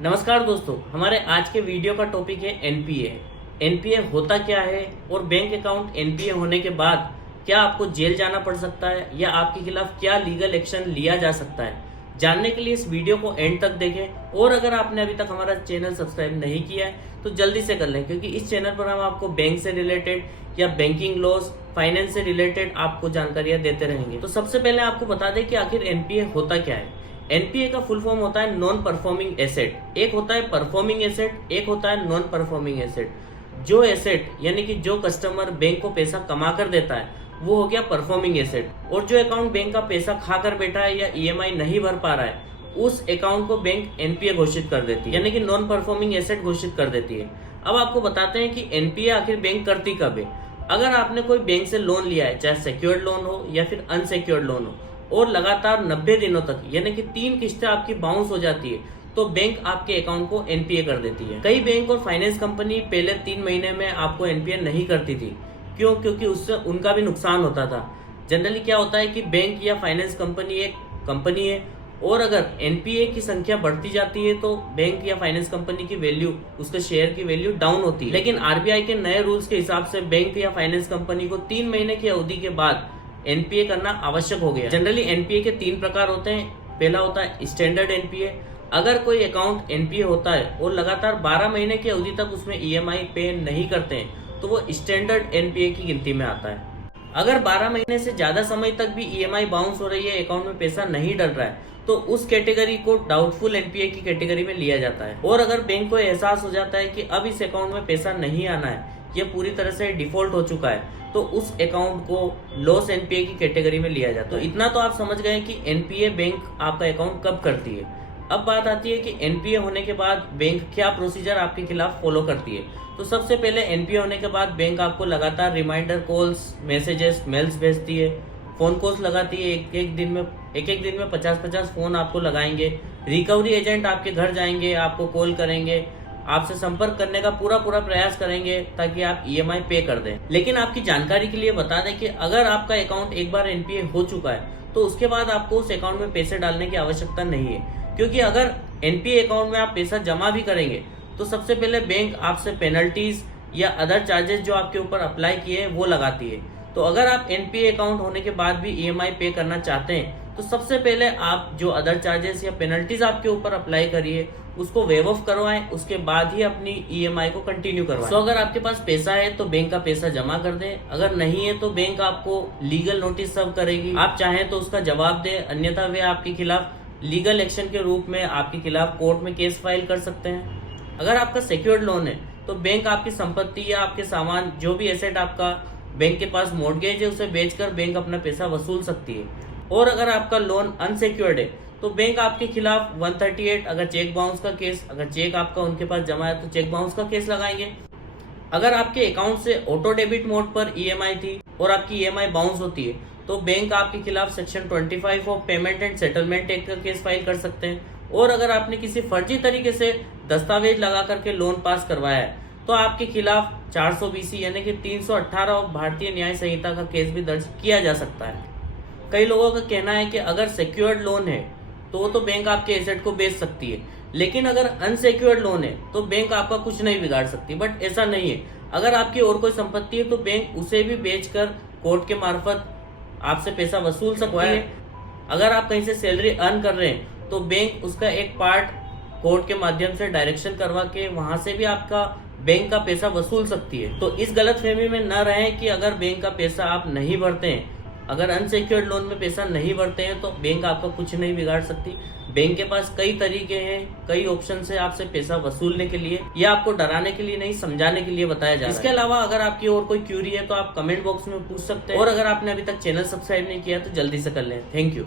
नमस्कार दोस्तों, हमारे आज के वीडियो का टॉपिक है एनपीए। एनपीए होता क्या है और बैंक अकाउंट एनपीए होने के बाद क्या आपको जेल जाना पड़ सकता है या आपके खिलाफ क्या लीगल एक्शन लिया जा सकता है। जानने के लिए इस वीडियो को एंड तक देखें और अगर आपने अभी तक हमारा चैनल सब्सक्राइब नहीं किया है तो जल्दी से कर लें, क्योंकि इस चैनल पर हम आपको बैंक से रिलेटेड या बैंकिंग लॉस, फाइनेंस से रिलेटेड आपको जानकारियां देते रहेंगे। तो सबसे पहले आपको बता दें कि आखिर एनपीए होता क्या है। एनपीए का फुल फॉर्म होता है नॉन परफॉर्मिंग एसेट। एक होता है परफॉर्मिंग एसेट, एक होता है नॉन परफॉर्मिंग एसेट। जो एसेट यानी कि जो कस्टमर बैंक को पैसा कमा कर देता है वो हो गया परफॉर्मिंग एसेट, और जो अकाउंट बैंक का पैसा खा कर बैठा है या ईएमआई नहीं भर पा रहा है उस अकाउंट को बैंक एनपीए घोषित कर देती है, यानी कि नॉन परफॉर्मिंग एसेट घोषित कर देती है। अब आपको बताते हैं कि एनपीए आखिर बैंक करती कब है। अगर आपने कोई बैंक से लोन लिया है, चाहे सिक्योर्ड लोन हो या फिर अनसिक्योर्ड लोन हो, और लगातार 90 दिनों तक यानी कि 3 किस्तें आपकी बाउंस हो जाती है तो बैंक आपके अकाउंट को एनपीए कर देती है। कई बैंक और फाइनेंस कंपनी पहले 3 महीने में आपको एनपीए नहीं करती थी। क्यों? क्योंकि उससे उनका भी नुकसान होता था। जनरली क्या होता है कि बैंक या फाइनेंस कंपनी एक कंपनी है, और अगर एनपीए की संख्या बढ़ती जाती है तो बैंक या फाइनेंस कंपनी की वैल्यू, उसके शेयर की वैल्यू डाउन होती है। लेकिन आरबीआई के नए रूल्स के हिसाब से बैंक या फाइनेंस कंपनी को 3 महीने की अवधि के बाद एनपीए करना आवश्यक हो गया। जनरली एनपीए के 3 प्रकार होते हैं। पहला होता है स्टैंडर्ड एनपीए। अगर कोई अकाउंट एनपीए होता है और लगातार 12 महीने की अवधि तक उसमें ईएमआई पे नहीं करते हैं तो वो स्टैंडर्ड एनपीए की गिनती में आता है। अगर 12 महीने से ज्यादा समय तक भी ईएमआई बाउंस हो रही है, अकाउंट में पैसा नहीं डल रहा है, तो उस कैटेगरी को डाउटफुल एनपीए की कैटेगरी में लिया जाता है। और अगर बैंक को एहसास हो जाता है कि अब इस अकाउंट में पैसा नहीं आना है, ये पूरी तरह से डिफॉल्ट हो चुका है, तो उस अकाउंट को लॉस एनपीए की कैटेगरी में लिया जाता है। तो इतना तो आप समझ गए कि एनपीए बैंक आपका अकाउंट कब करती है। अब बात आती है कि एनपीए होने के बाद बैंक क्या प्रोसीजर आपके खिलाफ फॉलो करती है। तो सबसे पहले एनपीए होने के बाद बैंक आपको लगातार रिमाइंडर कॉल्स, मैसेजेस, मेल्स भेजती है, फोन कॉल्स लगाती है। एक एक दिन में 50-50 फोन आपको लगाएंगे। रिकवरी एजेंट आपके घर जाएंगे, आपको कॉल करेंगे, आपसे संपर्क करने का पूरा प्रयास करेंगे ताकि आप ईएमआई पे कर दें। लेकिन आपकी जानकारी के लिए बता दें कि अगर आपका अकाउंट एक बार एनपीए हो चुका है तो उसके बाद आपको उस अकाउंट में पैसे डालने की आवश्यकता नहीं है, क्योंकि अगर एनपीए अकाउंट में आप पैसा जमा भी करेंगे तो सबसे पहले बैंक आपसे पेनल्टीज या अदर चार्जेस जो आपके ऊपर अप्लाई किए हैं वो लगाती है। तो अगर आप एनपीए अकाउंट होने के बाद भी ईएमआई पे करना चाहते हैं तो सबसे पहले आप जो अदर चार्जेस या पेनल्टीज आपके ऊपर अप्लाई करिए उसको वेव ऑफ करवाएं, उसके बाद ही अपनी ईएमआई को कंटिन्यू करवाएं। अगर आपके पास पैसा है तो बैंक का पैसा जमा कर दें, अगर नहीं है तो बैंक आपको लीगल नोटिस सर्व करेगी। आप चाहें तो उसका जवाब दें, अन्यथा वे आपके खिलाफ लीगल एक्शन के रूप में आपके खिलाफ कोर्ट में केस फाइल कर सकते हैं। अगर आपका सिक्योर्ड लोन है तो बैंक आपकी संपत्ति या आपके सामान, जो भी एसेट आपका बैंक के पास मॉर्गेज है, उसे बेचकर बैंक अपना पैसा वसूल सकती है। और अगर आपका लोन अनसिक्योर्ड है तो बैंक आपके खिलाफ 138, अगर चेक बाउंस का केस, अगर चेक आपका उनके पास जमा है तो चेक बाउंस का केस लगाएंगे। अगर आपके अकाउंट से ऑटो डेबिट मोड पर ईएमआई थी और आपकी ईएमआई बाउंस होती है तो बैंक आपके खिलाफ section 25 of payment and settlement act का केस फाइल कर सकते हैं। और अगर आपने किसी फर्जी तरीके से दस्तावेज लगा करके लोन पास करवाया है तो आपके खिलाफ 420 यानी कि 318 भारतीय न्याय संहिता का केस भी दर्ज किया जा सकता है। कई लोगों का कहना है कि अगर सिक्योर्ड लोन है तो बैंक आपके एसेट को बेच सकती है, लेकिन अगर अनसिक्योर्ड लोन है तो बैंक आपका कुछ नहीं बिगाड़ सकती। बट ऐसा नहीं है। अगर आपकी और कोई संपत्ति है तो बैंक उसे भी बेचकर कोर्ट के मार्फत आपसे पैसा वसूल सकती है। अगर आप कहीं से सैलरी अर्न कर रहे हैं तो बैंक उसका एक पार्ट कोर्ट के माध्यम से डायरेक्शन करवा के वहां से भी आपका बैंक का पैसा वसूल सकती है। तो इस गलतफहमी में न रहें कि अगर बैंक का पैसा आप नहीं भरते हैं, अगर अनसिक्योर्ड लोन में पैसा नहीं भरते हैं तो बैंक आपका कुछ नहीं बिगाड़ सकती। बैंक के पास कई तरीके हैं, कई ऑप्शन है आपसे पैसा वसूलने के लिए। या आपको डराने के लिए नहीं, समझाने के लिए बताया जा रहा है। इसके अलावा अगर आपकी और कोई क्यूरी है तो आप कमेंट बॉक्स में पूछ सकते हैं, और अगर आपने अभी तक चैनल सब्सक्राइब नहीं किया तो जल्दी से कर लें। Thank you.